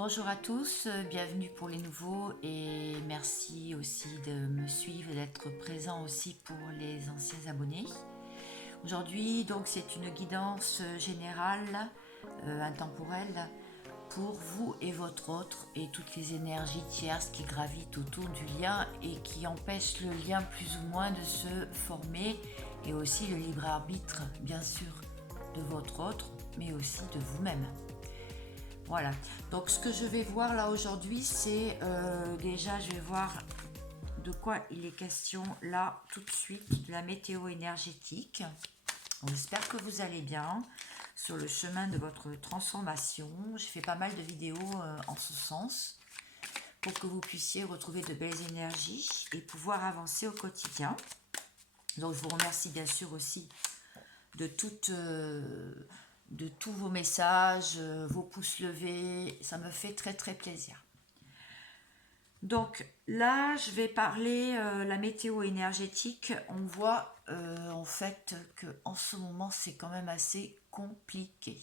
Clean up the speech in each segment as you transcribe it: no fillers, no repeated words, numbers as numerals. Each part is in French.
Bonjour à tous, bienvenue pour les nouveaux et merci aussi de me suivre et d'être présent aussi pour les anciens abonnés. Aujourd'hui, donc, c'est une guidance générale, intemporelle, pour vous et votre autre et toutes les énergies tierces qui gravitent autour du lien et qui empêchent le lien plus ou moins de se former, et aussi le libre arbitre, bien sûr, de votre autre, mais aussi de vous-même. Voilà, donc ce que je vais voir là aujourd'hui, c'est déjà je vais voir de quoi il est question là tout de suite, de la météo énergétique. J'espère que vous allez bien sur le chemin de votre transformation. J'ai fait pas mal de vidéos en ce sens pour que vous puissiez retrouver de belles énergies et pouvoir avancer au quotidien. Donc je vous remercie bien sûr aussi de tous vos messages, vos pouces levés, ça me fait très très plaisir. Donc là, je vais parler la météo énergétique. On voit en fait que en ce moment, c'est quand même assez compliqué.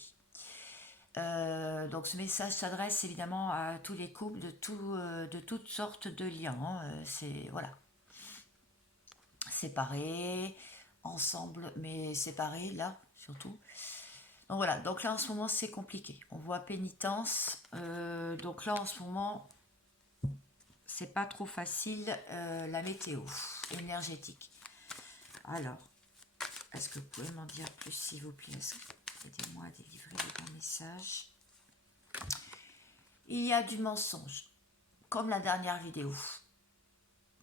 Donc ce message s'adresse évidemment à tous les couples de toutes sortes de liens. C'est voilà, séparés, ensemble, mais séparés là surtout. Donc voilà, donc là en ce moment c'est compliqué. On voit pénitence. Donc là en ce moment, c'est pas trop facile la météo énergétique. Alors, est-ce que vous pouvez m'en dire plus s'il vous plaît? Aidez-moi à délivrer les bons messages. Il y a du mensonge, comme la dernière vidéo.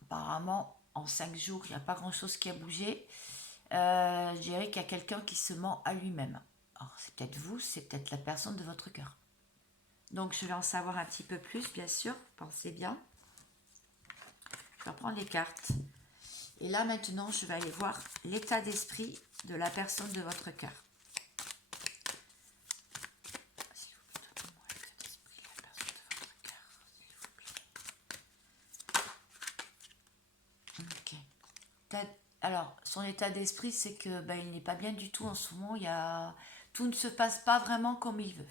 Apparemment, en 5 jours, il n'y a pas grand-chose qui a bougé. Je dirais qu'il y a quelqu'un qui se ment à lui-même. Alors, c'est peut-être vous, c'est peut-être la personne de votre cœur. Donc, je vais en savoir un petit peu plus, bien sûr. Pensez bien. Je vais reprendre les cartes. Et là, maintenant, je vais aller voir l'état d'esprit de la personne de votre cœur. S'il vous plaît, donnez-moi l'état d'esprit de la personne de votre cœur, s'il vous plaît. Ok. Alors, son état d'esprit, c'est que il n'est pas bien du tout en ce moment. Tout ne se passe pas vraiment comme il veut.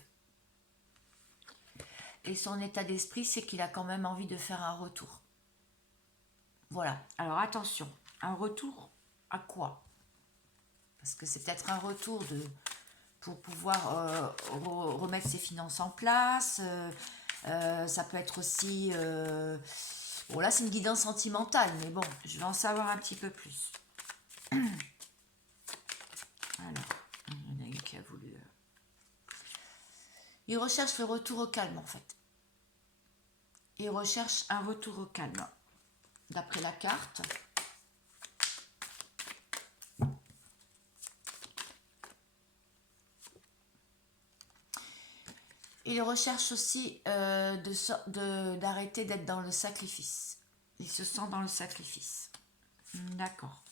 Et son état d'esprit, c'est qu'il a quand même envie de faire un retour. Voilà. Alors attention, un retour à quoi? Parce que c'est peut-être un retour pour pouvoir remettre ses finances en place. Ça peut être aussi... bon, là, c'est une guidance sentimentale, mais bon, je vais en savoir un petit peu plus. Alors, il y en a une qui a voulu... Il recherche le retour au calme, en fait. Il recherche un retour au calme. D'après la carte... Il recherche aussi d'arrêter d'être dans le sacrifice. Il se sent dans le sacrifice. D'accord.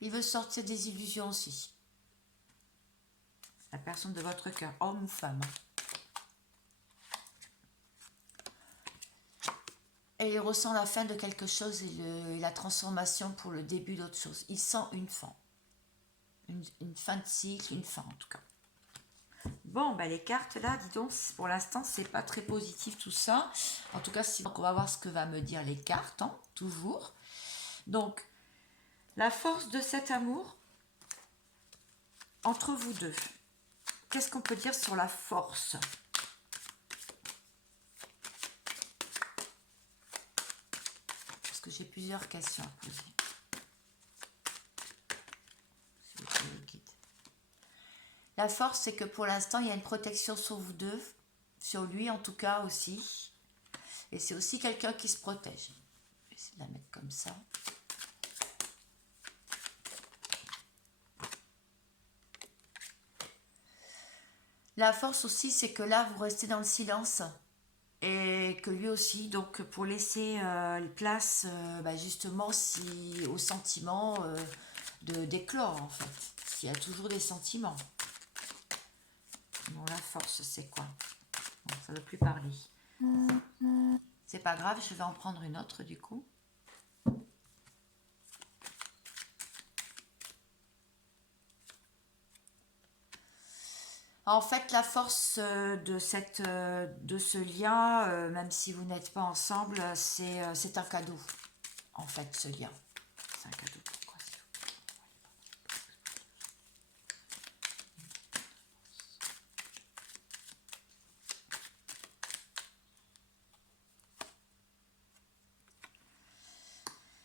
Il veut sortir des illusions aussi. La personne de votre cœur, homme ou femme. Et il ressent la fin de quelque chose et la transformation pour le début d'autre chose. Il sent une fin. Une fin de cycle, une fin en tout cas. Bon, les cartes là, dis donc, pour l'instant, c'est pas très positif tout ça. En tout cas, donc on va voir ce que va me dire les cartes, hein, toujours. Donc, la force de cet amour entre vous deux. Qu'est-ce qu'on peut dire sur la force? Parce que j'ai plusieurs questions à poser. La force, c'est que pour l'instant, il y a une protection sur vous deux, sur lui en tout cas aussi. Et c'est aussi quelqu'un qui se protège. Je vais essayer de la mettre comme ça. La force aussi, c'est que là, vous restez dans le silence. Et que lui aussi, donc pour laisser place justement au sentiment d'éclore en fait. Il y a toujours des sentiments. Bon, la force, c'est quoi? Bon, ça ne veut plus parler. C'est pas grave, je vais en prendre une autre du coup. En fait, la force de ce lien, même si vous n'êtes pas ensemble, c'est un cadeau. En fait, ce lien. C'est un cadeau. Pourquoi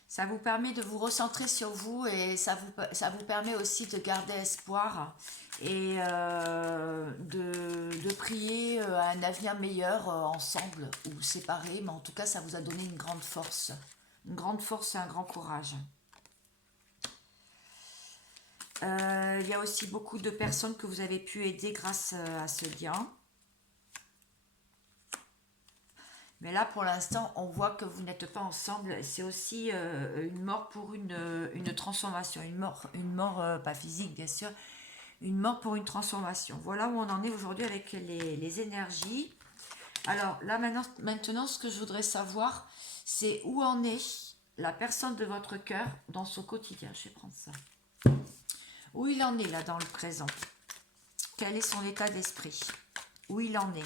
ça vous permet de vous recentrer sur vous et ça vous permet aussi de garder espoir et de prier à un avenir meilleur ensemble ou séparés. Mais en tout cas, ça vous a donné une grande force. Une grande force et un grand courage. Il y a aussi beaucoup de personnes que vous avez pu aider grâce à ce lien. Mais là, pour l'instant, on voit que vous n'êtes pas ensemble. C'est aussi une mort pour une transformation. Une mort pas physique, bien sûr. Une mort pour une transformation. Voilà où on en est aujourd'hui avec les énergies. Alors là, maintenant, ce que je voudrais savoir, c'est où en est la personne de votre cœur dans son quotidien. Je vais prendre ça. Où il en est là dans le présent. Quel est son état d'esprit? Où il en est?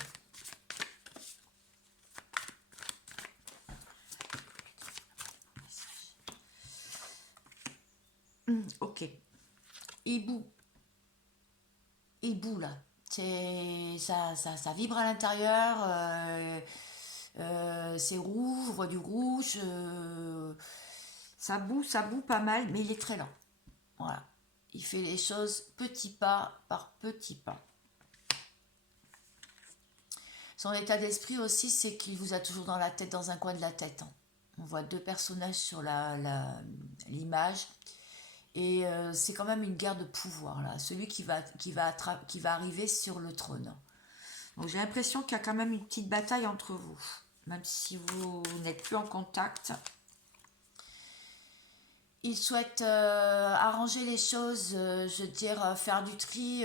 Ok. Il boue. Il boue là. Ça vibre à l'intérieur. C'est rouge, on voit du rouge. Ça boue pas mal, mais il est très lent. Voilà. Il fait les choses petit pas par petit pas. Son état d'esprit aussi, c'est qu'il vous a toujours dans la tête, dans un coin de la tête. On voit deux personnages sur l'image. Et c'est quand même une guerre de pouvoir, là. Celui qui va arriver sur le trône. Donc j'ai l'impression qu'il y a quand même une petite bataille entre vous. Même si vous n'êtes plus en contact. Il souhaite arranger les choses, je veux dire, faire du tri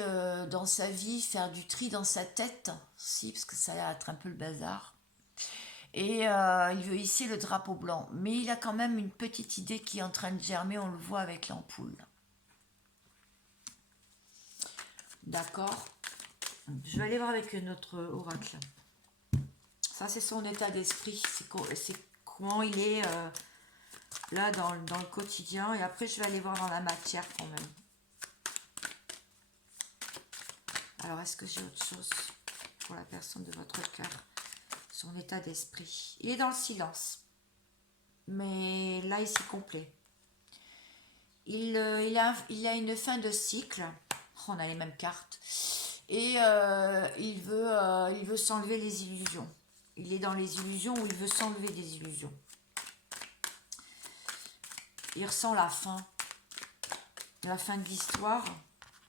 dans sa vie, faire du tri dans sa tête, si, parce que ça a l'air d'être un peu le bazar. Et il veut hisser le drapeau blanc. Mais il a quand même une petite idée qui est en train de germer, on le voit avec l'ampoule. D'accord. Je vais aller voir avec notre oracle. Ça, c'est son état d'esprit. C'est comment il est là dans le quotidien. Et après, je vais aller voir dans la matière quand même. Alors, est-ce que j'ai autre chose pour la personne de votre cœur? Son état d'esprit. Il est dans le silence. Mais là, il s'y complaît. Il a une fin de cycle. Oh, on a les mêmes cartes. Et il veut s'enlever les illusions. Il est dans les illusions où il veut s'enlever des illusions. Il ressent la fin. La fin de l'histoire.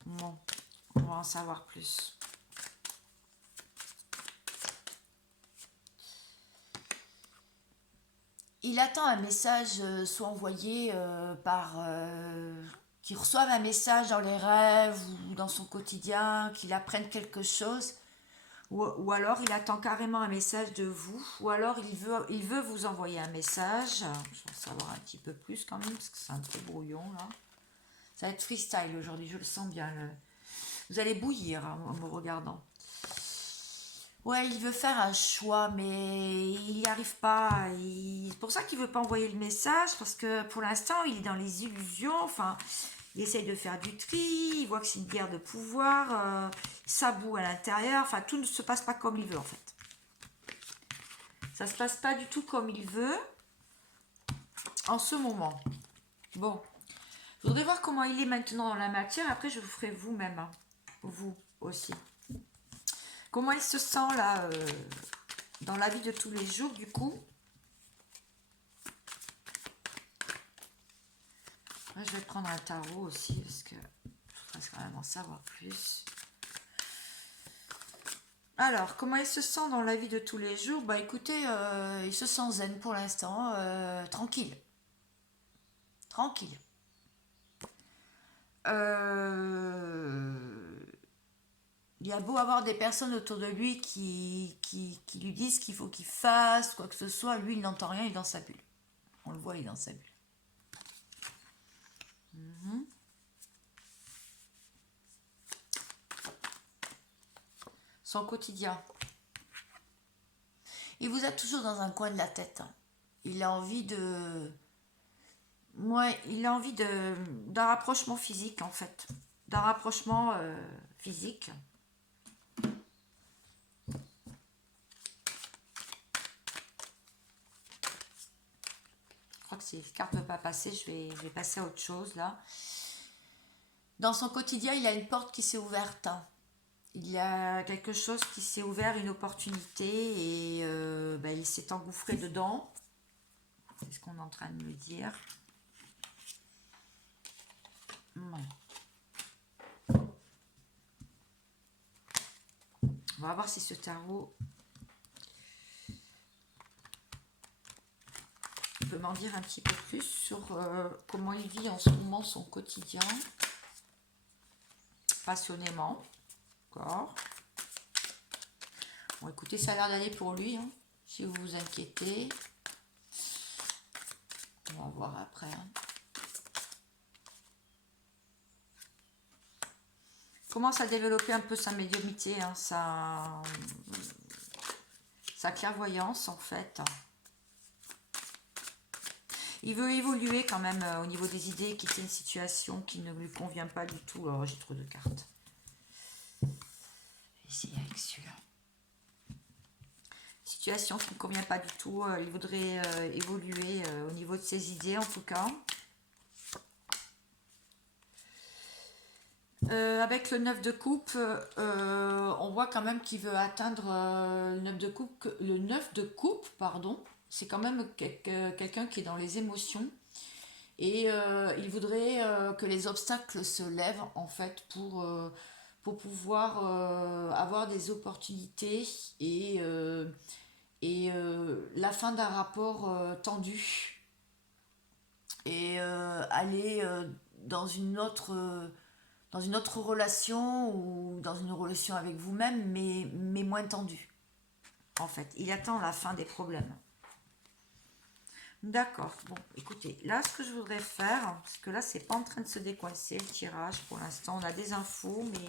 Bon, on va en savoir plus. Il attend un message soit envoyé qu'il reçoive un message dans les rêves ou dans son quotidien, qu'il apprenne quelque chose. Ou alors il attend carrément un message de vous, ou alors il veut vous envoyer un message. Je vais en savoir un petit peu plus quand même, parce que c'est un peu brouillon là. Ça va être freestyle aujourd'hui, je le sens bien. Vous allez bouillir en me regardant. Ouais, il veut faire un choix, mais il n'y arrive pas. C'est pour ça qu'il veut pas envoyer le message, parce que pour l'instant, il est dans les illusions. Enfin, il essaye de faire du tri, il voit que c'est une guerre de pouvoir, ça boue à l'intérieur. Enfin, tout ne se passe pas comme il veut, en fait. Ça se passe pas du tout comme il veut en ce moment. Bon, je voudrais voir comment il est maintenant dans la matière. Après, je vous ferai vous-même, hein. Vous aussi. Comment il se sent là dans la vie de tous les jours du coup. Là, je vais prendre un tarot aussi parce que je voudrais quand même en savoir plus. Alors, comment il se sent dans la vie de tous les jours? Bah écoutez, il se sent zen pour l'instant, tranquille. Tranquille. Il y a beau avoir des personnes autour de lui qui lui disent qu'il faut qu'il fasse quoi que ce soit, lui il n'entend rien, il est dans sa bulle. On le voit, il est dans sa bulle. son quotidien. Il vous a toujours dans un coin de la tête. Il a envie de... Ouais, il a envie d'un rapprochement physique en fait. D'un rapprochement physique. Je crois que si les cartes ne veulent pas passer, je vais passer à autre chose là. Dans son quotidien, il y a une porte qui s'est ouverte. Il y a quelque chose qui s'est ouvert, une opportunité, et il s'est engouffré dedans. C'est ce qu'on est en train de me dire. Ouais. On va voir si ce tarot peut m'en dire un petit peu plus sur comment il vit en ce moment son quotidien. Passionnément. D'accord. Bon, écoutez, ça a l'air d'aller pour lui, hein, si vous vous inquiétez. On va voir après. Hein. Commence à développer un peu sa médiumnité, hein, sa clairvoyance en fait. Il veut évoluer quand même au niveau des idées, quitter une situation qui ne lui convient pas du tout. Alors j'ai trop de cartes. Ici avec celui-là. Situation qui ne convient pas du tout. Il voudrait évoluer au niveau de ses idées en tout cas. Avec le 9 de coupe, on voit quand même qu'il veut atteindre le 9 de coupe. Le 9 de coupe, pardon, c'est quand même quelqu'un qui est dans les émotions. Et il voudrait que les obstacles se lèvent en fait pour pouvoir avoir des opportunités et la fin d'un rapport tendu et aller dans une autre relation ou dans une relation avec vous-même, mais moins tendue. En fait, il attend la fin des problèmes. D'accord, bon, écoutez, là, ce que je voudrais faire, parce que là, c'est pas en train de se décoincer, le tirage, pour l'instant, on a des infos, mais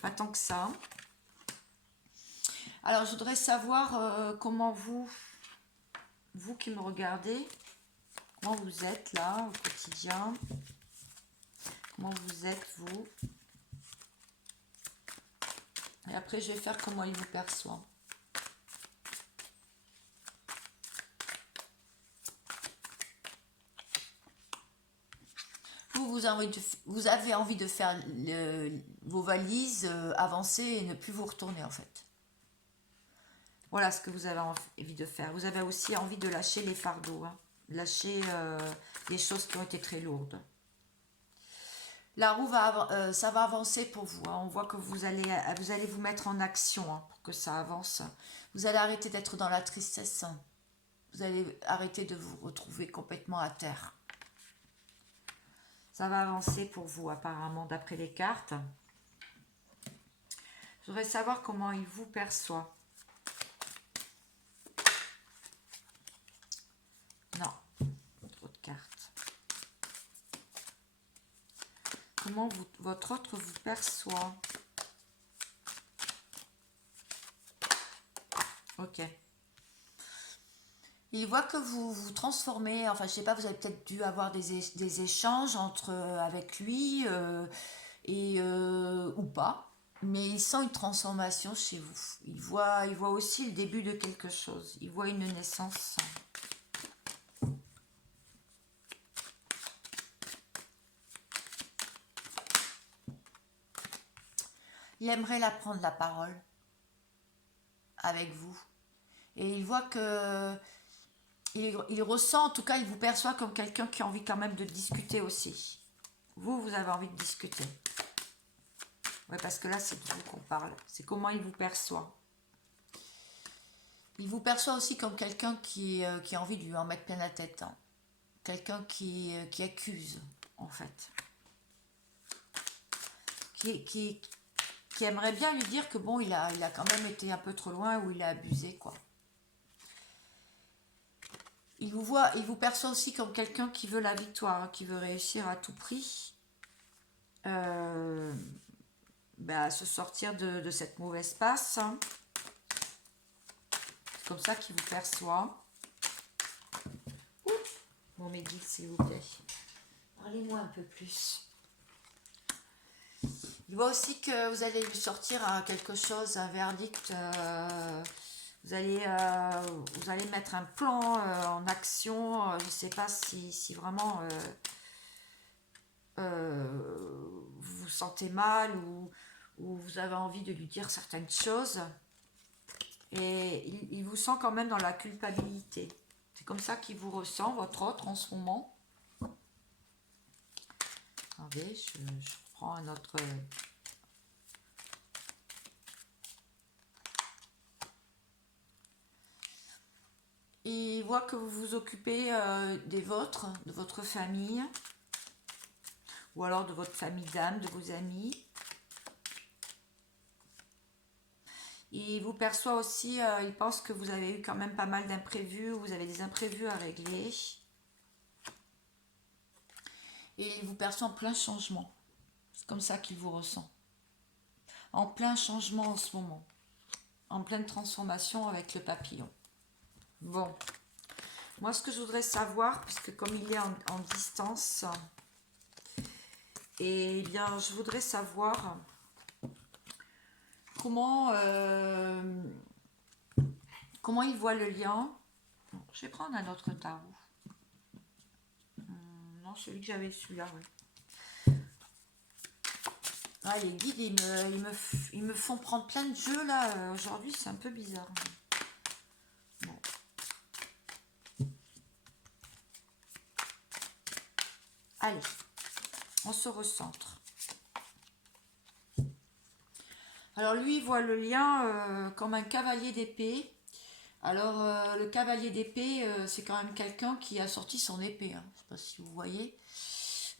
pas tant que ça. Alors, je voudrais savoir comment vous qui me regardez, comment vous êtes là, au quotidien. Comment vous êtes, vous? Et après, je vais faire comment il vous perçoit. Vous avez envie de faire vos valises, avancer et ne plus vous retourner, en fait. Voilà ce que vous avez envie de faire. Vous avez aussi envie de lâcher les fardeaux, hein. Lâcher les choses qui ont été très lourdes. La roue ça va avancer pour vous, hein. On voit que vous allez vous mettre en action, hein, pour que ça avance. Vous allez arrêter d'être dans la tristesse. Vous allez arrêter de vous retrouver complètement à terre. Ça va avancer pour vous apparemment d'après les cartes. Je voudrais savoir comment il vous perçoit. Non, trop de cartes. Comment votre autre vous perçoit? Ok. Il voit que vous vous transformez, enfin je sais pas, vous avez peut-être dû avoir des échanges avec lui ou pas, mais il sent une transformation chez vous. Il voit aussi le début de quelque chose, il voit une naissance. Il aimerait la prendre la parole avec vous. Et il voit que... Il ressent, en tout cas, il vous perçoit comme quelqu'un qui a envie quand même de discuter aussi. Vous avez envie de discuter. Oui, parce que là, c'est de vous qu'on parle. C'est comment il vous perçoit. Il vous perçoit aussi comme quelqu'un qui a envie de lui en mettre plein la tête. Hein. Quelqu'un qui accuse, en fait. Qui aimerait bien lui dire que bon, il a quand même été un peu trop loin ou il a abusé, quoi. Il vous perçoit aussi comme quelqu'un qui veut la victoire, hein, qui veut réussir à tout prix. se sortir de cette mauvaise passe. C'est comme ça qu'il vous perçoit. Bon, mes guides, s'il vous plaît. Parlez-moi un peu plus. Il voit aussi que vous allez lui sortir quelque chose, un verdict. Vous allez mettre un plan en action. Je ne sais pas si vraiment vous vous sentez mal ou vous avez envie de lui dire certaines choses. Et il vous sent quand même dans la culpabilité. C'est comme ça qu'il vous ressent, votre autre, en ce moment. Attendez, je reprends un autre... Il voit que vous vous occupez des vôtres, de votre famille, ou alors de votre famille d'âme, de vos amis. Il vous perçoit aussi, il pense que vous avez eu quand même pas mal d'imprévus, vous avez des imprévus à régler. Et il vous perçoit en plein changement. C'est comme ça qu'il vous ressent. En plein changement en ce moment. En pleine transformation avec le papillon. Bon. Moi, ce que je voudrais savoir, puisque comme il est en distance, eh bien, je voudrais savoir comment il voit le lien. Bon, je vais prendre un autre tarot. Non, celui que j'avais, celui-là, oui. Ah, les guides, ils me font prendre plein de jeux, là. Aujourd'hui, c'est un peu bizarre. Bon. Allez, on se recentre. Alors, lui, il voit le lien comme un cavalier d'épée. Alors, le cavalier d'épée, c'est quand même quelqu'un qui a sorti son épée. Hein. Je ne sais pas si vous voyez.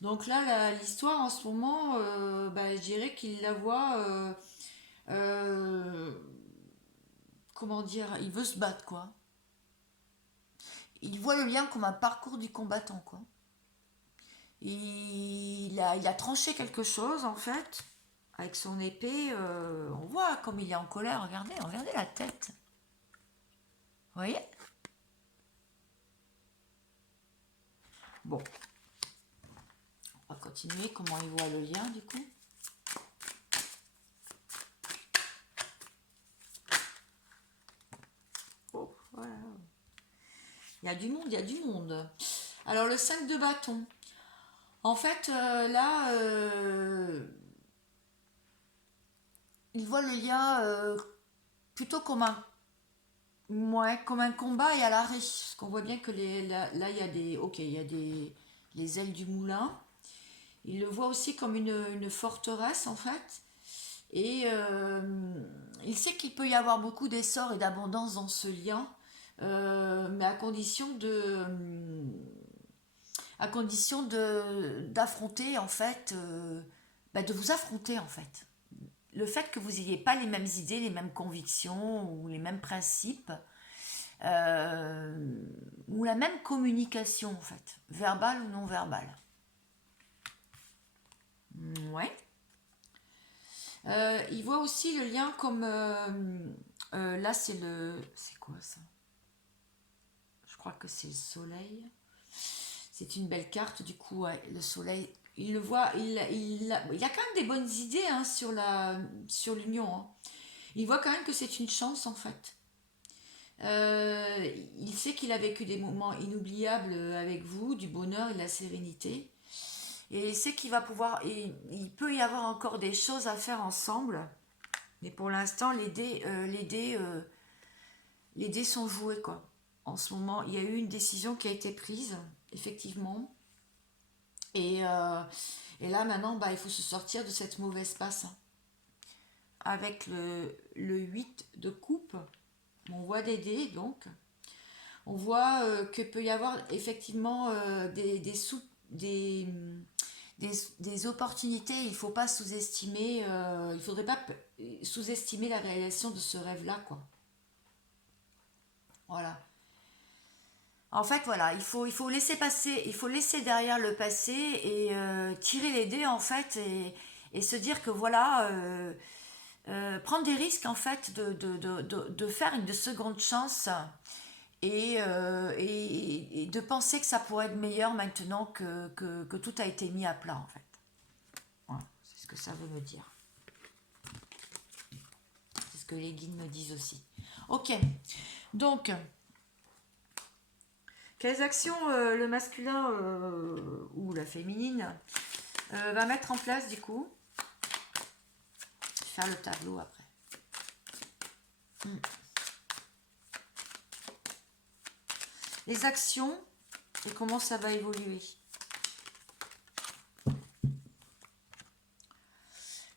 Donc là, l'histoire en ce moment, je dirais qu'il la voit, comment dire, il veut se battre, quoi. Il voit le lien comme un parcours du combattant, quoi. Il a tranché quelque chose, en fait, avec son épée. On voit comme il est en colère, regardez la tête. Vous voyez? Bon. On va continuer. Comment il voit le lien, du coup? Oh, voilà. Il y a du monde, il y a du monde. Alors, le 5 de bâton. En fait, là, il voit le lien plutôt comme comme un combat et à l'arrêt. Parce qu'on voit bien que là, il y a des... Ok, il y a les ailes du moulin. Il le voit aussi comme une forteresse, en fait. Et il sait qu'il peut y avoir beaucoup d'essor et d'abondance dans ce lien, mais à condition d'affronter, en fait, de vous affronter, en fait. Le fait que vous n'ayez pas les mêmes idées, les mêmes convictions ou les mêmes principes, ou la même communication, en fait, verbale ou non verbale. Ouais. Il voit aussi le lien comme... là, c'est le... C'est quoi ça? Je crois que c'est le soleil. C'est une belle carte, du coup, ouais, le soleil. Il le voit, il a quand même des bonnes idées hein, sur l'union. Hein. Il voit quand même que c'est une chance, en fait. Il sait qu'il a vécu des moments inoubliables avec vous, du bonheur et de la sérénité. Et il sait qu'il va pouvoir... il peut y avoir encore des choses à faire ensemble. Mais pour l'instant, les dés sont joués, quoi. En ce moment, il y a eu une décision qui a été prise, effectivement. Et là, maintenant, il faut se sortir de cette mauvaise passe. Hein. Avec le 8 de coupe, on voit des dés, donc. On voit qu'il peut y avoir effectivement des opportunités. Il ne faut pas sous-estimer, il ne faudrait pas sous-estimer la réalisation de ce rêve-là, quoi. Voilà. En fait, voilà, il faut laisser passer, il faut laisser derrière le passé et tirer les dés, en fait, et se dire que voilà, prendre des risques en fait de faire une seconde chance et de penser que ça pourrait être meilleur maintenant que tout a été mis à plat en fait. Voilà, c'est ce que ça veut me dire. C'est ce que les guides me disent aussi. Ok, donc, quelles actions le masculin ou la féminine va mettre en place du coup? Je vais faire le tableau après. Les actions et comment ça va évoluer.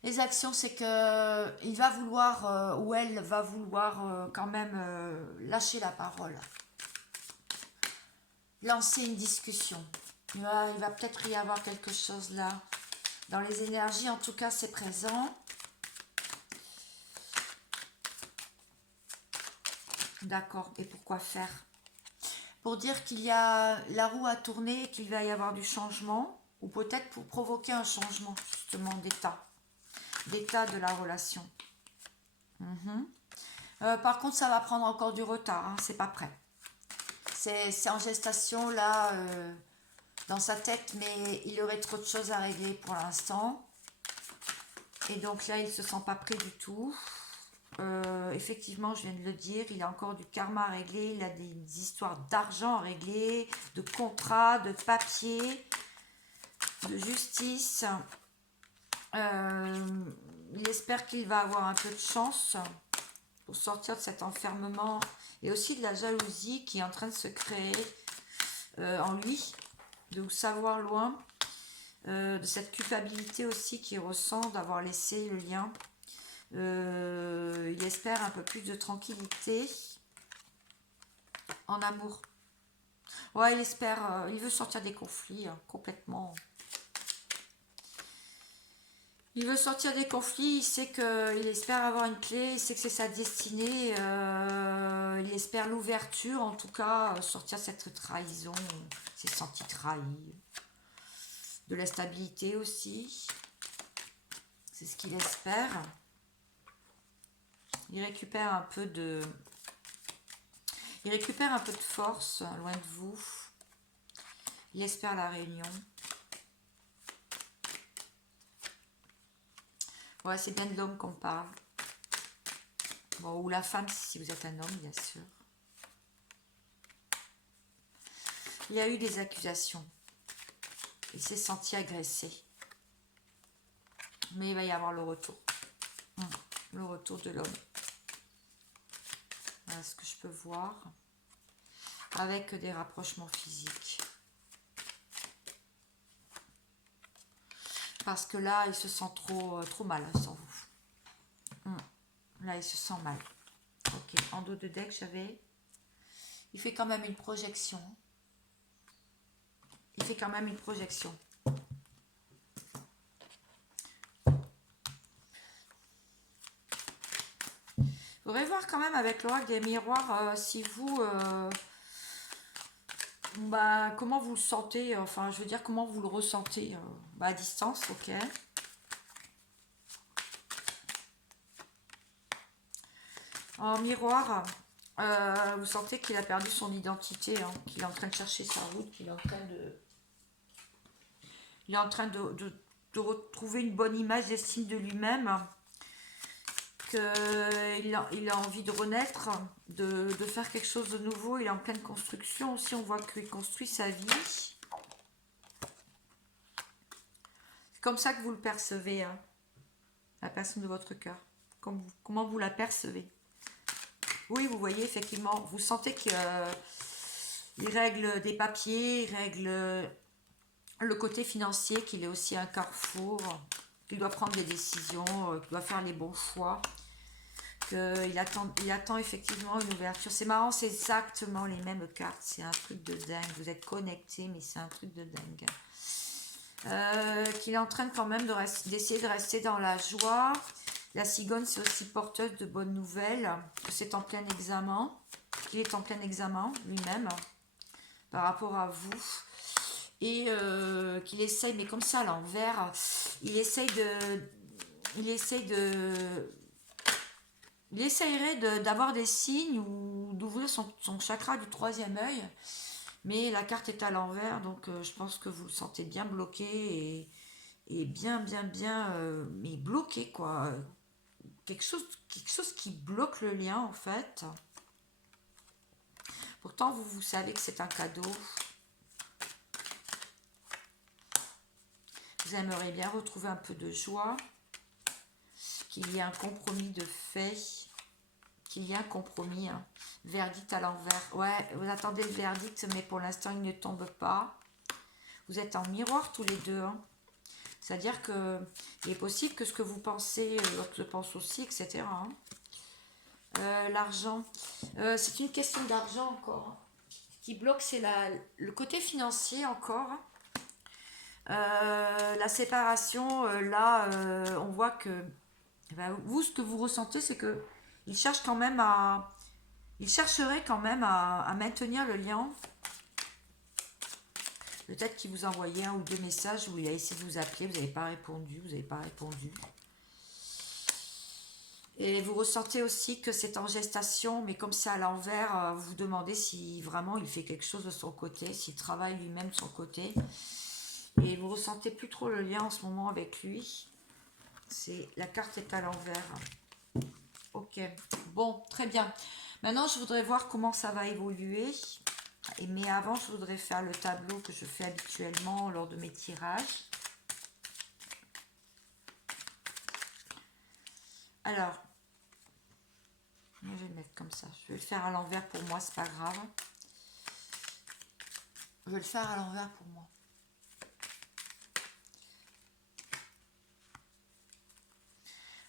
Les actions, c'est que il va vouloir ou elle va vouloir quand même lâcher la parole, lancer une discussion. Il va peut-être y avoir quelque chose là. Dans les énergies, en tout cas, c'est présent. D'accord. Et pourquoi faire? Pour dire qu'il y a la roue à tourner et qu'il va y avoir du changement, ou peut-être pour provoquer un changement justement d'état de la relation. Par contre, ça va prendre encore du retard, hein, c'est pas prêt. C'est en gestation là, dans sa tête, mais il y aurait trop de choses à régler pour l'instant. Et donc là, il ne se sent pas prêt du tout. Effectivement, je viens de le dire, il a encore du karma à régler, il a des histoires d'argent à régler, de contrats, de papiers, de justice. Il espère qu'il va avoir un peu de chance pour sortir de cet enfermement et aussi de la jalousie qui est en train de se créer en lui, de savoir loin, de cette culpabilité aussi qu'il ressent d'avoir laissé le lien. Il espère un peu plus de tranquillité en amour. Ouais, il espère, il veut sortir des conflits complètement. Il veut sortir des conflits, il sait qu'il espère avoir une clé, il sait que c'est sa destinée, il espère l'ouverture, en tout cas, sortir de cette trahison, il s'est senti trahi. De la stabilité aussi, c'est ce qu'il espère. Il récupère un peu de force loin de vous. Il espère la réunion. Ouais, c'est bien de l'homme qu'on parle. Bon, ou la femme si vous êtes un homme, bien sûr. Il y a eu des accusations. Il s'est senti agressé. Mais il va y avoir le retour. Le retour de l'homme. Voilà ce que je peux voir. Avec des rapprochements physiques. Parce que là, il se sent trop mal sans vous. Là, il se sent mal. Ok, en dos de deck, j'avais... Il fait quand même une projection. Il fait quand même une projection. Il faudrait voir quand même avec l'oracle des miroirs si vous... comment vous le sentez, enfin je veux dire comment vous le ressentez à distance, ok. En miroir, vous sentez qu'il a perdu son identité, hein, qu'il est en train de chercher sa route, qu'il est en train de retrouver une bonne image d'estime de lui-même, qu'il a envie de renaître, de faire quelque chose de nouveau. Il est en pleine construction aussi, on voit qu'il construit sa vie. C'est comme ça que vous le percevez, hein, la personne de votre cœur. Comment vous la percevez? Oui, vous voyez, effectivement, vous sentez qu'il règle des papiers, il règle le côté financier, qu'il est aussi un carrefour, qu'il doit prendre des décisions, qu'il doit faire les bons choix, qu'il attend effectivement une ouverture. C'est marrant, c'est exactement les mêmes cartes, c'est un truc de dingue. Vous êtes connectés, mais c'est un truc de dingue. Qu'il est en train quand même d'essayer de rester dans la joie. La cigogne, c'est aussi porteuse de bonnes nouvelles, que c'est en plein examen, qu'il est en plein examen lui-même par rapport à vous. et qu'il essaye, mais comme ça à l'envers, il essaye de, il essaye de, il essayerait d'avoir des signes ou d'ouvrir son chakra du troisième œil, mais la carte est à l'envers, donc je pense que vous le sentez bien bloqué et bien, mais bloqué quoi. Quelque chose qui bloque le lien en fait. Pourtant, vous savez que c'est un cadeau. Vous aimeriez bien retrouver un peu de joie, qu'il y ait un compromis de fait, qu'il y ait un compromis, hein. Verdict à l'envers. Ouais, vous attendez le verdict, mais pour l'instant, il ne tombe pas. Vous êtes en miroir tous les deux, hein. C'est-à-dire que il est possible que ce que vous pensez, l'autre le pense aussi, etc., hein. L'argent, c'est une question d'argent encore, hein. Ce qui bloque, c'est le côté financier encore, hein. La séparation, là, on voit que vous, ce que vous ressentez, c'est que il cherche quand même il chercherait quand même à maintenir le lien. Peut-être qu'il vous a envoyé un ou deux messages où il a essayé de vous appeler, vous n'avez pas répondu, vous n'avez pas répondu. Et vous ressentez aussi que c'est en gestation, mais comme c'est à l'envers, vous vous demandez si vraiment il fait quelque chose de son côté, s'il travaille lui-même de son côté. Et vous ressentez plus trop le lien en ce moment avec lui. La carte est à l'envers. Ok, bon, très bien. Maintenant, je voudrais voir comment ça va évoluer. Mais avant, je voudrais faire le tableau que je fais habituellement lors de mes tirages. Alors, je vais le mettre comme ça. Je vais le faire à l'envers pour moi, c'est pas grave. Je vais le faire à l'envers pour moi.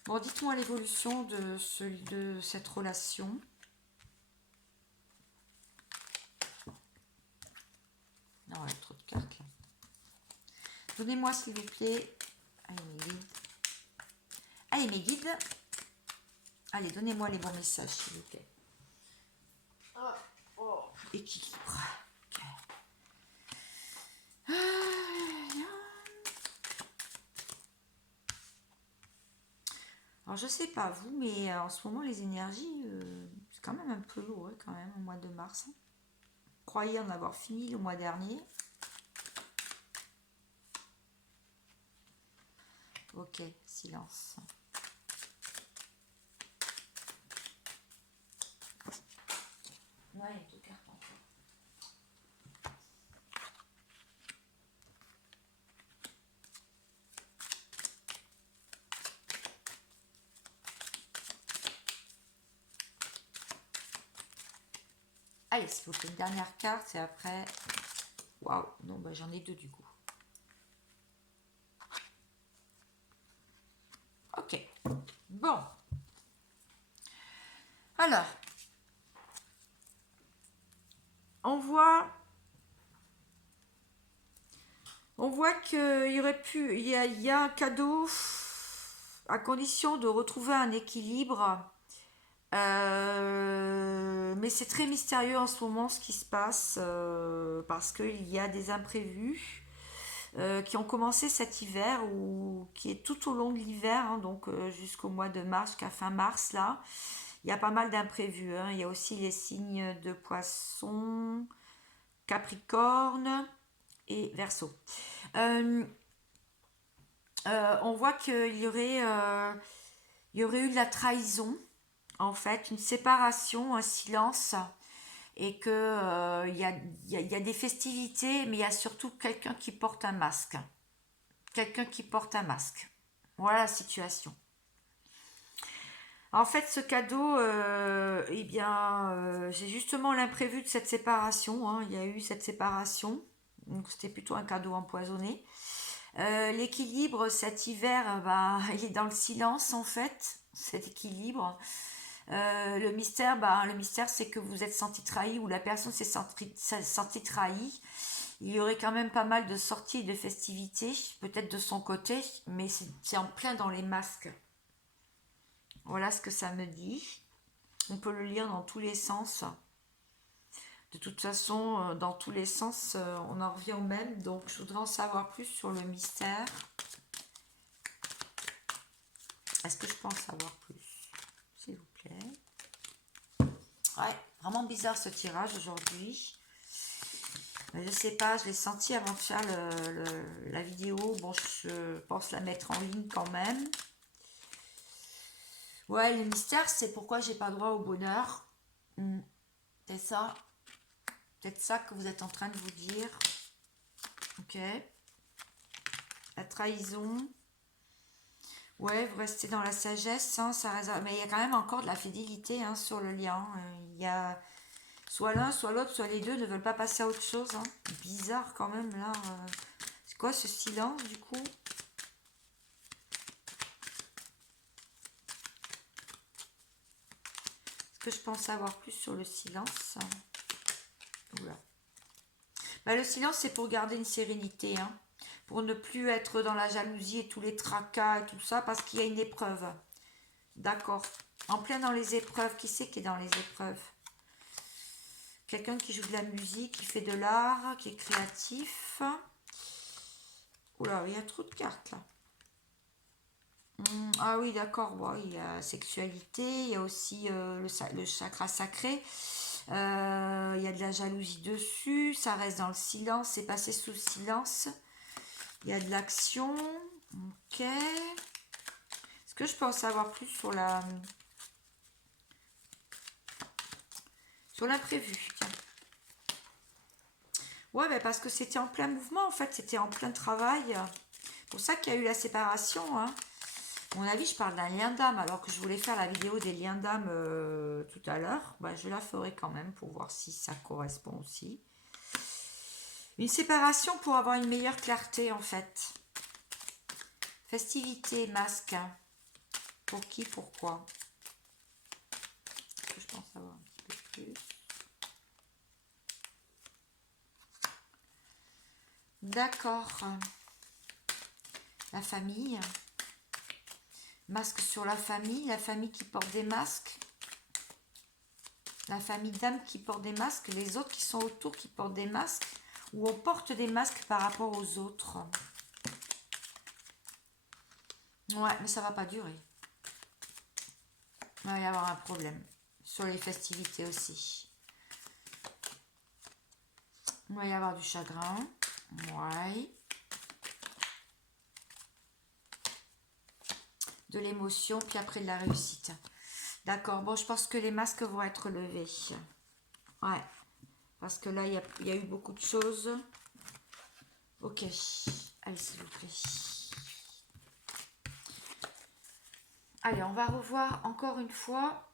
Bon, dites-moi l'évolution de cette relation. Non, il y a trop de cartes là. Donnez-moi s'il vous plaît. Allez, mes guides. Allez, mes guides. Allez, donnez-moi les bons messages, s'il vous plaît. Équilibre. Okay. Alors, je sais pas vous, mais en ce moment, les énergies, c'est quand même un peu lourd, quand même, au mois de mars. Croyez en avoir fini le mois dernier. Ok, silence. Ouais, il y a deux cartes encore. Allez, s'il vous plaît, une dernière carte et après... Waouh, non, bah, j'en ai deux du coup. Ok, bon. Alors, on voit qu'il y aurait pu... Il y a un cadeau à condition de retrouver un équilibre. Mais c'est très mystérieux en ce moment ce qui se passe parce qu'il y a des imprévus qui ont commencé cet hiver ou qui est tout au long de l'hiver, hein, donc jusqu'au mois de mars, jusqu'à fin mars là. Il y a pas mal d'imprévus, hein. Il y a aussi les signes de poisson, capricorne et verseau. Euh, on voit il y aurait eu de la trahison, en fait, une séparation, un silence, et que il y a des festivités, mais il y a surtout quelqu'un qui porte un masque. Quelqu'un qui porte un masque. Voilà la situation. En fait, ce cadeau, eh bien, j'ai justement l'imprévu de cette séparation, hein. Il y a eu cette séparation, donc c'était plutôt un cadeau empoisonné. L'équilibre cet hiver, bah, il est dans le silence en fait, cet équilibre. Le mystère c'est que vous êtes senti trahi ou la personne s'est sentie trahie. Il y aurait quand même pas mal de sorties et de festivités, peut-être de son côté, mais c'est en plein dans les masques. Voilà ce que ça me dit. On peut le lire dans tous les sens. De toute façon, dans tous les sens, on en revient au même. Donc, je voudrais en savoir plus sur le mystère. Est-ce que je peux en savoir plus, s'il vous plaît? Ouais, vraiment bizarre ce tirage aujourd'hui. Je sais pas, je l'ai senti avant de faire la vidéo. Bon, je pense la mettre en ligne quand même. Ouais, le mystère, c'est pourquoi j'ai pas droit au bonheur. C'est ça. Peut-être ça que vous êtes en train de vous dire. Ok. La trahison. Ouais, vous restez dans la sagesse. Hein, ça reste... Mais il y a quand même encore de la fidélité hein, sur le lien. Il y a soit l'un, soit l'autre, soit les deux ne veulent pas passer à autre chose. Hein. Bizarre quand même là. C'est quoi ce silence du coup? Est-ce que je pense savoir plus sur le silence? Oula. Bah, le silence, c'est pour garder une sérénité. Hein. Pour ne plus être dans la jalousie et tous les tracas et tout ça, parce qu'il y a une épreuve. D'accord. En plein dans les épreuves. Qui c'est qui est dans les épreuves? Quelqu'un qui joue de la musique, qui fait de l'art, qui est créatif. Oula, il y a trop de cartes là. Ah oui, d'accord. Bon, il y a sexualité, il y a aussi le chakra sacré. Il y a de la jalousie dessus. Ça reste dans le silence. C'est passé sous le silence. Il y a de l'action. Ok. Est-ce que je peux en savoir plus sur l'imprévu? Tiens. Ouais, bah parce que c'était en plein mouvement, en fait. C'était en plein travail. C'est pour ça qu'il y a eu la séparation. Hein. À mon avis, je parle d'un lien d'âme, alors que je voulais faire la vidéo des liens d'âme tout à l'heure. Bah, je la ferai quand même pour voir si ça correspond aussi. Une séparation pour avoir une meilleure clarté, en fait. Festivité, masque. Pour qui, pourquoi? Est-ce que je pense savoir un petit peu plus? D'accord. La famille. Masque sur la famille qui porte des masques. La famille d'âmes qui porte des masques, les autres qui sont autour qui portent des masques, ou on porte des masques par rapport aux autres. Ouais, mais ça va pas durer. Il va y avoir un problème. Sur les festivités aussi. Il va y avoir du chagrin. Ouais. De l'émotion, puis après de la réussite. D'accord, bon, je pense que les masques vont être levés. Ouais. Parce que là, il y a eu beaucoup de choses. Ok. Allez, s'il vous plaît. Allez, on va revoir encore une fois.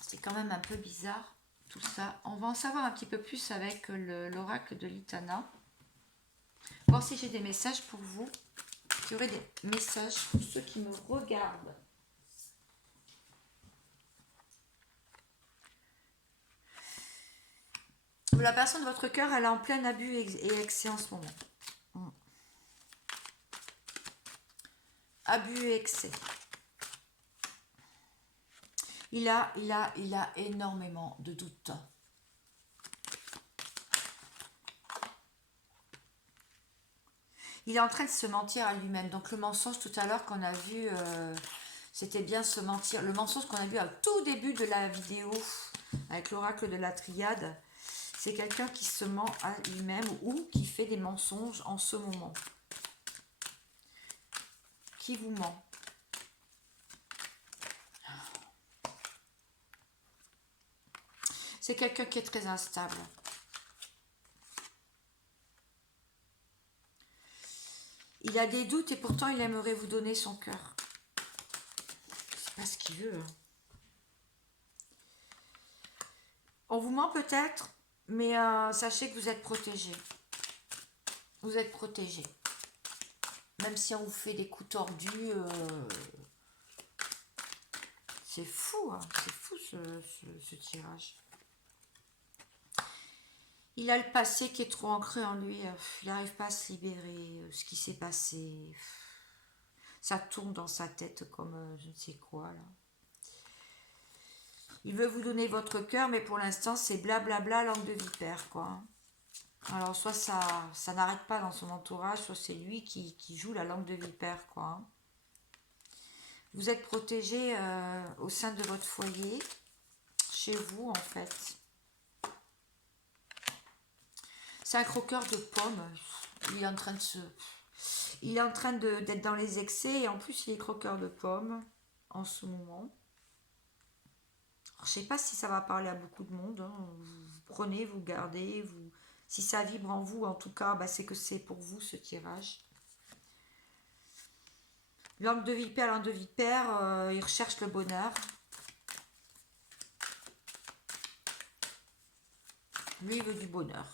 C'est quand même un peu bizarre, tout ça. On va en savoir un petit peu plus avec l'oracle de l'Itana. Voir si j'ai des messages pour vous. Il y aurait des messages pour ceux qui me regardent. La personne de votre cœur, elle est en plein abus et excès en ce moment. Abus et excès. Il a énormément de doutes. Il est en train de se mentir à lui-même. Donc le mensonge tout à l'heure qu'on a vu, c'était bien se mentir. Le mensonge qu'on a vu au tout début de la vidéo avec l'oracle de la triade, c'est quelqu'un qui se ment à lui-même ou qui fait des mensonges en ce moment. Qui vous ment? C'est quelqu'un qui est très instable. Il a des doutes et pourtant il aimerait vous donner son cœur. C'est pas ce qu'il veut. Hein. On vous ment peut-être, mais sachez que vous êtes protégé. Vous êtes protégé. Même si on vous fait des coups tordus, c'est fou, hein. C'est fou ce tirage. Il a le passé qui est trop ancré en lui. Il n'arrive pas à se libérer. Ce qui s'est passé. Ça tourne dans sa tête comme je ne sais quoi là. Il veut vous donner votre cœur, mais pour l'instant, c'est blablabla langue de vipère, quoi. Alors, soit ça n'arrête pas dans son entourage, soit c'est lui qui joue la langue de vipère, quoi. Vous êtes protégé au sein de votre foyer, chez vous, en fait. C'est un croqueur de pommes. Il est en train de se... Il est en train d'être dans les excès et en plus, il est croqueur de pommes en ce moment. Alors, je sais pas si ça va parler à beaucoup de monde, hein. Vous prenez, vous gardez, vous... Si ça vibre en vous, en tout cas, bah, c'est que c'est pour vous ce tirage. Langue de vipère, il recherche le bonheur. Lui, il veut du bonheur.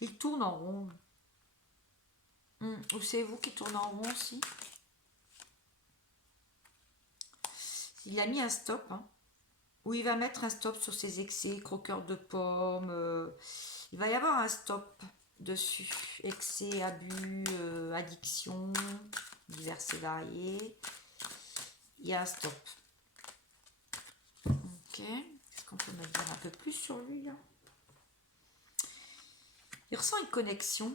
Il tourne en rond. Ou c'est vous qui tournez en rond aussi? Il a mis un stop, hein. Ou il va mettre un stop sur ses excès, croqueur de pommes. Il va y avoir un stop dessus. Excès, abus, addiction, divers et variés. Il y a un stop. Ok. Est-ce qu'on peut me dire un peu plus sur lui là? Il ressent une connexion.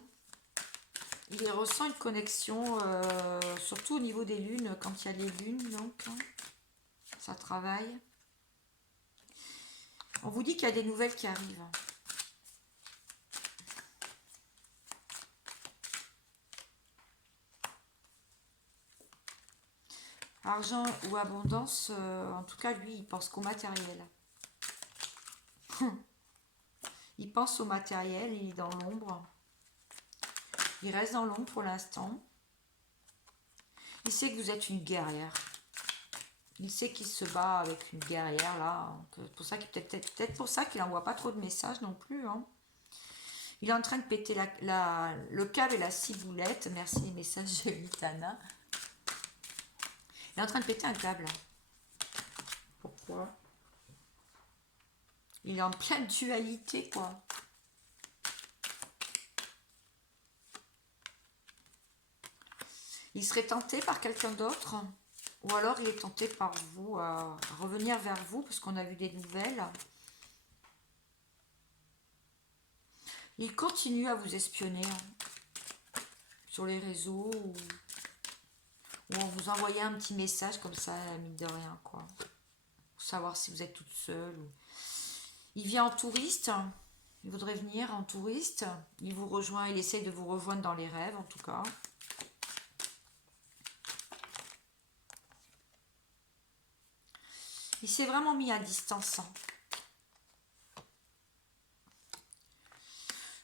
Il ressent une connexion, surtout au niveau des lunes, quand il y a les lunes, donc, hein, ça travaille. On vous dit qu'il y a des nouvelles qui arrivent. Argent ou abondance, en tout cas, lui, il pense qu'au matériel. Il pense au matériel, il est dans l'ombre. Il reste dans l'ombre pour l'instant. Il sait que vous êtes une guerrière. Il sait qu'il se bat avec une guerrière là. Pour ça peut-être pour ça qu'il n'envoie pas trop de messages non plus, hein. Il est en train de péter le câble et la ciboulette. Merci les messages de Litana. Il est en train de péter un câble. Pourquoi? Il est en pleine dualité, quoi. Il serait tenté par quelqu'un d'autre, ou alors il est tenté par vous à revenir vers vous, parce qu'on a vu des nouvelles. Il continue à vous espionner sur les réseaux, ou on vous envoyait un petit message comme ça, mine de rien, quoi. Pour savoir si vous êtes toute seule. Il vient en touriste, il voudrait venir en touriste. Il vous rejoint, il essaye de vous rejoindre dans les rêves, en tout cas. Il s'est vraiment mis à distance.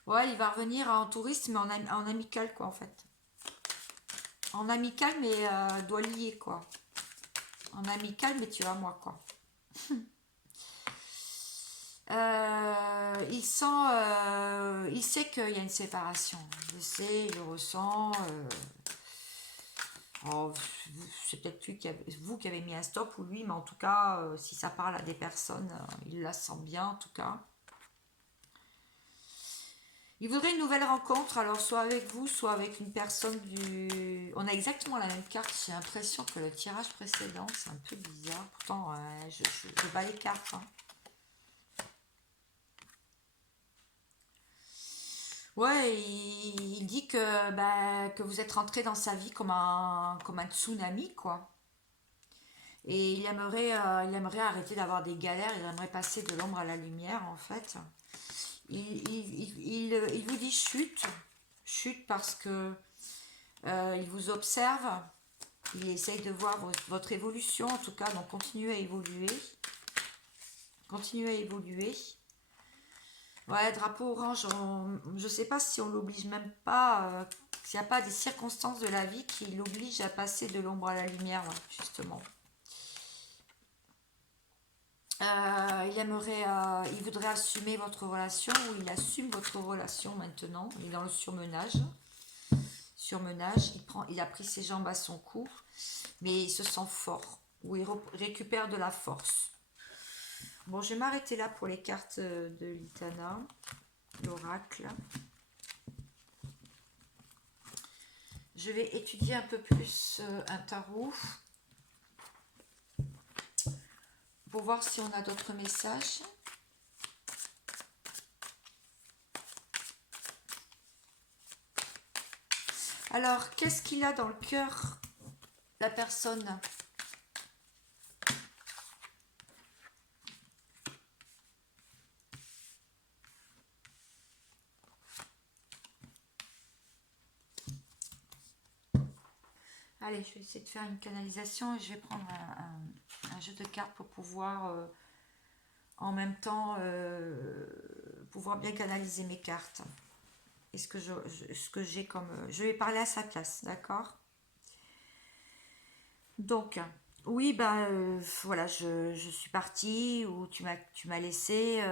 Ouais, il va revenir en touriste, mais en amical, quoi, en fait. En amical, mais doigt lié, quoi. En amical, mais tu vas moi, quoi. Il sent, il sait qu'il y a une séparation. Il sait, il le ressent. Oh, c'est peut-être vous qui avez mis un stop ou lui, mais en tout cas, si ça parle à des personnes, il la sent bien, en tout cas. Il voudrait une nouvelle rencontre, alors soit avec vous, soit avec une personne du... On a exactement la même carte, j'ai l'impression que le tirage précédent, c'est un peu bizarre. Pourtant, je bats les cartes, hein. Ouais, il dit que vous êtes rentré dans sa vie comme un tsunami, quoi. Et il aimerait arrêter d'avoir des galères, il aimerait passer de l'ombre à la lumière, en fait. Il vous dit chute, chute parce que il vous observe, il essaye de voir votre évolution, en tout cas, donc continuez à évoluer. Continuez à évoluer. Ouais, drapeau orange, je sais pas si on l'oblige même pas, s'il n'y a pas des circonstances de la vie qui l'obligent à passer de l'ombre à la lumière, là, justement. Il voudrait assumer votre relation, ou il assume votre relation maintenant. Il est dans le surmenage. Il a pris ses jambes à son cou, mais il se sent fort, ou il récupère de la force. Bon, je vais m'arrêter là pour les cartes de Litana, l'oracle. Je vais étudier un peu plus un tarot. pour voir si on a d'autres messages. Alors, qu'est-ce qu'il a dans le cœur, la personne? Allez, je vais essayer de faire une canalisation et je vais prendre un jeu de cartes pour pouvoir en même temps pouvoir bien canaliser mes cartes. Et ce que j'ai comme... je vais parler à sa place, d'accord? Donc, oui, bah voilà, je suis partie ou tu m'as laissé.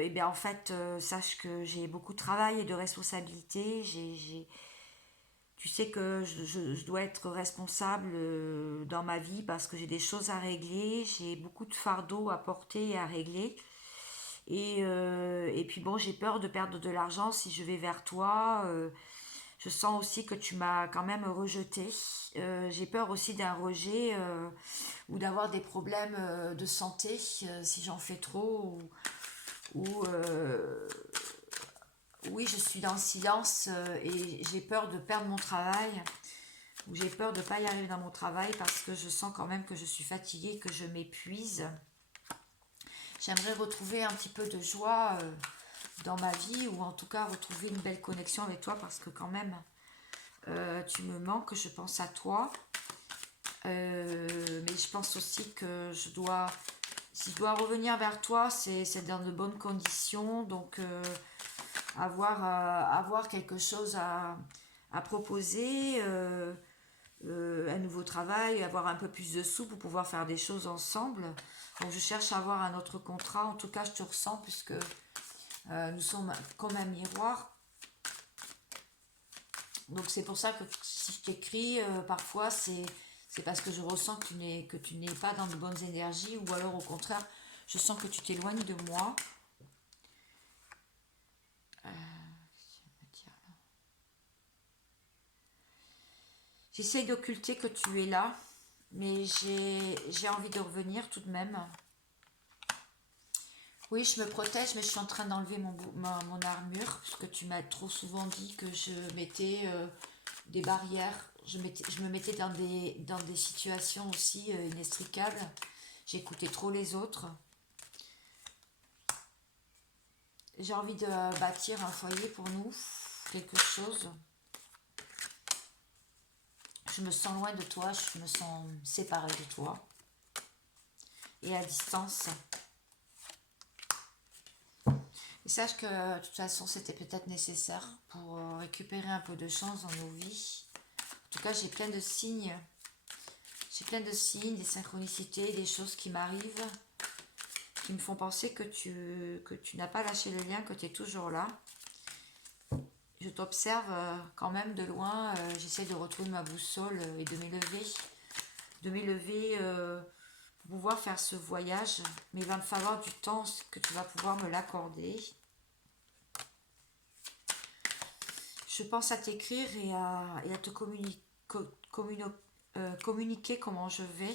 Et bien en fait, sache que j'ai beaucoup de travail et de responsabilités. Tu sais que je dois être responsable dans ma vie parce que j'ai des choses à régler, j'ai beaucoup de fardeaux à porter et à régler. Et puis bon, j'ai peur de perdre de l'argent si je vais vers toi. Je sens aussi que tu m'as quand même rejeté. J'ai peur aussi d'un rejet ou d'avoir des problèmes de santé si j'en fais trop ou oui, je suis dans le silence et j'ai peur de perdre mon travail ou j'ai peur de ne pas y arriver dans mon travail parce que je sens quand même que je suis fatiguée, que je m'épuise. J'aimerais retrouver un petit peu de joie dans ma vie ou en tout cas retrouver une belle connexion avec toi parce que quand même tu me manques, je pense à toi. Mais je pense aussi que si je dois revenir vers toi, c'est dans de bonnes conditions. Donc avoir quelque chose à proposer, un nouveau travail, avoir un peu plus de sous pour pouvoir faire des choses ensemble. Donc je cherche à avoir un autre contrat. En tout cas, je te ressens puisque nous sommes comme un miroir. Donc c'est pour ça que si je t'écris, parfois c'est parce que je ressens que tu n'es pas dans de bonnes énergies ou alors au contraire, je sens que tu t'éloignes de moi. J'essaie d'occulter que tu es là, mais j'ai envie de revenir tout de même. Oui, je me protège, mais je suis en train d'enlever mon armure, parce que tu m'as trop souvent dit que je mettais des barrières, je me mettais dans des situations aussi inextricables. J'écoutais trop les autres. J'ai envie de bâtir un foyer pour nous, quelque chose. Je me sens loin de toi, je me sens séparée de toi et à distance. Et sache que de toute façon c'était peut-être nécessaire pour récupérer un peu de chance dans nos vies. En tout cas j'ai plein de signes. J'ai plein de signes, des synchronicités, des choses qui m'arrivent, qui me font penser que tu n'as pas lâché le lien, que tu es toujours là. Je t'observe quand même de loin, j'essaie de retrouver ma boussole et de m'élever. Pour pouvoir faire ce voyage, mais il va me falloir du temps que tu vas pouvoir me l'accorder. Je pense à t'écrire et à te communiquer comment je vais.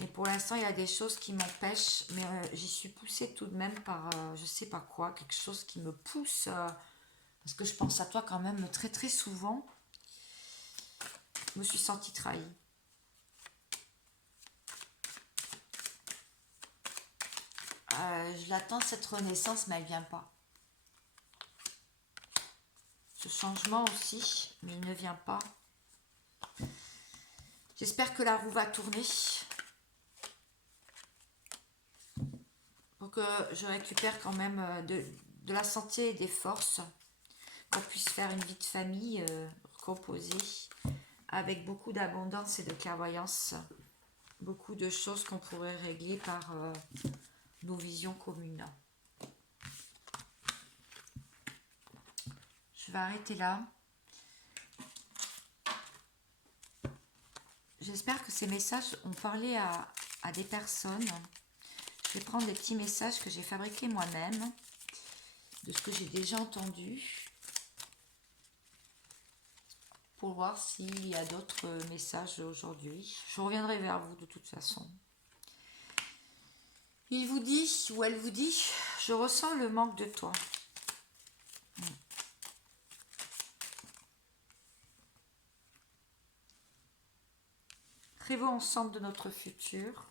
Mais pour l'instant, il y a des choses qui m'empêchent, mais j'y suis poussée tout de même par, je sais pas quoi, quelque chose qui me pousse, parce que je pense à toi quand même très très souvent. Je me suis sentie trahie. Je l'attends cette renaissance, mais elle vient pas. Ce changement aussi, mais il ne vient pas. J'espère que la roue va tourner pour que je récupère quand même de la santé et des forces, qu'on puisse faire une vie de famille composée, avec beaucoup d'abondance et de clairvoyance, beaucoup de choses qu'on pourrait régler par nos visions communes. Je vais arrêter là. J'espère que ces messages ont parlé à des personnes. Je vais prendre des petits messages que j'ai fabriqués moi-même, de ce que j'ai déjà entendu, pour voir s'il y a d'autres messages aujourd'hui. Je reviendrai vers vous de toute façon. Il vous dit, ou elle vous dit, je ressens le manque de toi. Rêvons ensemble de notre futur.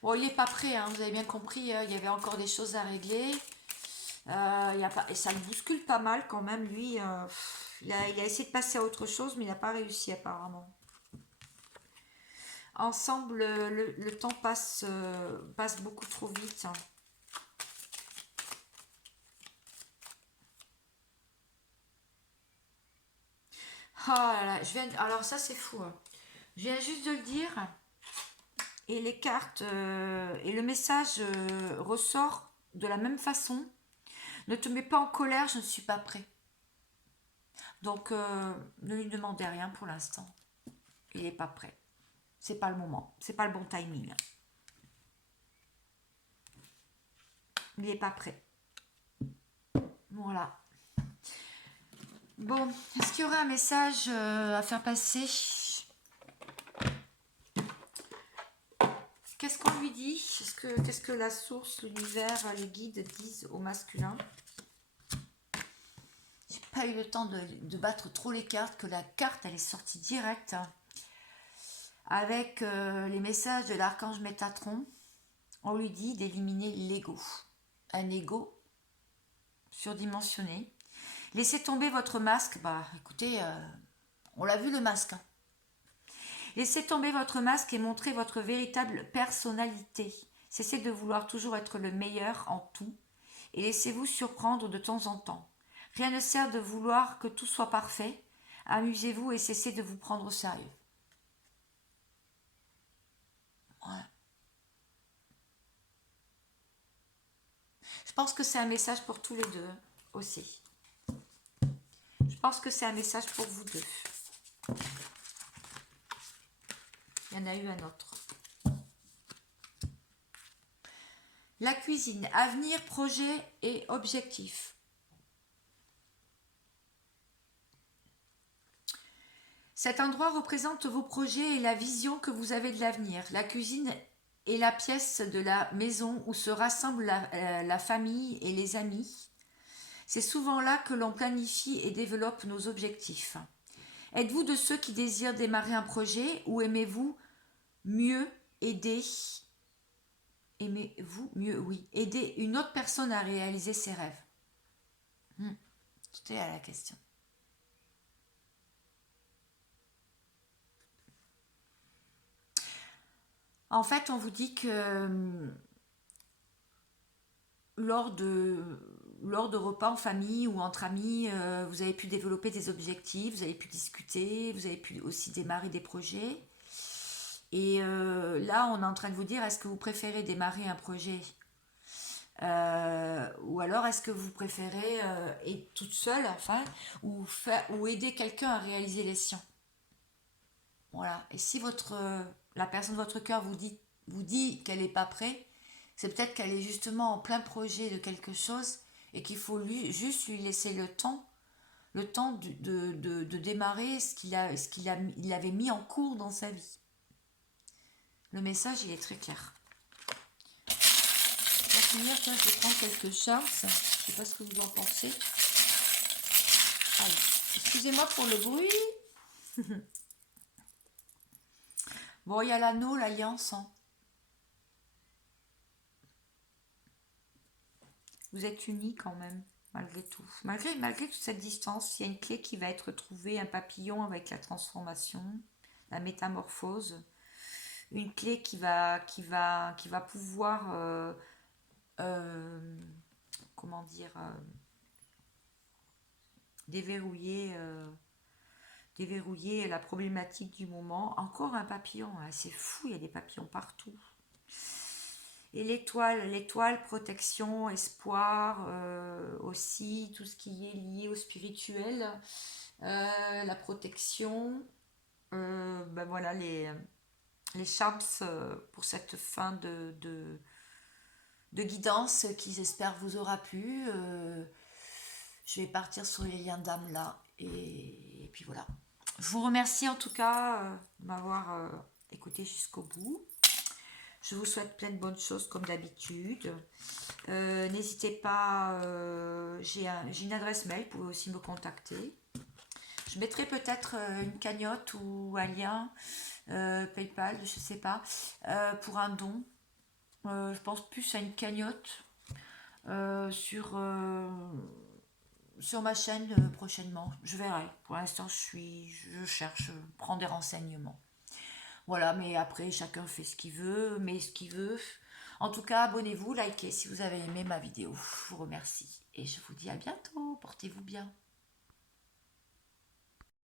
Bon, il n'est pas prêt, hein, vous avez bien compris, hein, il y avait encore des choses à régler. Et ça le bouscule pas mal quand même, lui. Il a essayé de passer à autre chose, mais il n'a pas réussi apparemment. Ensemble, le temps passe beaucoup trop vite. Oh là là, alors ça c'est fou, hein. Je viens juste de le dire, et les cartes et le message ressort de la même façon. Ne te mets pas en colère, je ne suis pas prêt. Donc ne lui demandez rien pour l'instant. Il n'est pas prêt. C'est pas le moment, c'est pas le bon timing. Il n'est pas prêt. Voilà. Bon, est-ce qu'il y aurait un message à faire passer? Qu'est-ce qu'on lui dit? Qu'est-ce que la source, l'univers, les guides disent au masculin? J'ai pas eu le temps de battre trop les cartes, que la carte elle est sortie directe avec les messages de l'archange Métatron. On lui dit d'éliminer l'ego, un ego surdimensionné. Laissez tomber votre masque. Bah écoutez, on l'a vu le masque, hein. Laissez tomber votre masque et montrez votre véritable personnalité. Cessez de vouloir toujours être le meilleur en tout et laissez-vous surprendre de temps en temps. Rien ne sert de vouloir que tout soit parfait. Amusez-vous et cessez de vous prendre au sérieux. Voilà. Je pense que c'est un message pour tous les deux aussi. Je pense que c'est un message pour vous deux. Il y en a eu un autre. La cuisine, avenir, projet et objectif. Cet endroit représente vos projets et la vision que vous avez de l'avenir. La cuisine est la pièce de la maison où se rassemble la famille et les amis. C'est souvent là que l'on planifie et développe nos objectifs. Êtes-vous de ceux qui désirent démarrer un projet ou aimez-vous mieux aider aider une autre personne à réaliser ses rêves? Tout est à la question. En fait, on vous dit que lors de repas en famille ou entre amis, vous avez pu développer des objectifs, vous avez pu discuter, vous avez pu aussi démarrer des projets. Et là, on est en train de vous dire, est-ce que vous préférez démarrer un projet ou alors est-ce que vous préférez être toute seule, enfin, ou aider quelqu'un à réaliser les siens? Voilà. Et si la personne de votre cœur vous dit qu'elle n'est pas prête, c'est peut-être qu'elle est justement en plein projet de quelque chose et qu'il faut juste lui laisser le temps de démarrer il avait mis en cours dans sa vie. Le message, il est très clair. Pour finir, je vais prendre quelques charms. Je ne sais pas ce que vous en pensez. Allez, excusez-moi pour le bruit. Bon, il y a l'anneau, l'alliance, hein. Vous êtes unis quand même, malgré tout. Malgré toute cette distance, il y a une clé qui va être trouvée, un papillon avec la transformation, la métamorphose. Une clé qui va pouvoir, comment dire, déverrouiller la problématique du moment. Encore un papillon, hein, c'est fou, il y a des papillons partout. Et l'étoile, protection, espoir, aussi, tout ce qui est lié au spirituel, la protection, ben voilà, les charms pour cette fin de guidance qui j'espère vous aura plu. Je vais partir sur les liens d'âme là, et puis voilà. Je vous remercie en tout cas de m'avoir écouté jusqu'au bout. Je vous souhaite plein de bonnes choses comme d'habitude. N'hésitez pas, j'ai une adresse mail, vous pouvez aussi me contacter. Je mettrai peut-être une cagnotte ou un lien PayPal, je sais pas, pour un don. Je pense plus à une cagnotte euh, sur, euh, sur ma chaîne prochainement. Je verrai. Pour l'instant, je cherche, je prends des renseignements. Voilà, mais après, chacun fait ce qu'il veut, met ce qu'il veut. En tout cas, abonnez-vous, likez si vous avez aimé ma vidéo. Je vous remercie et je vous dis à bientôt. Portez-vous bien.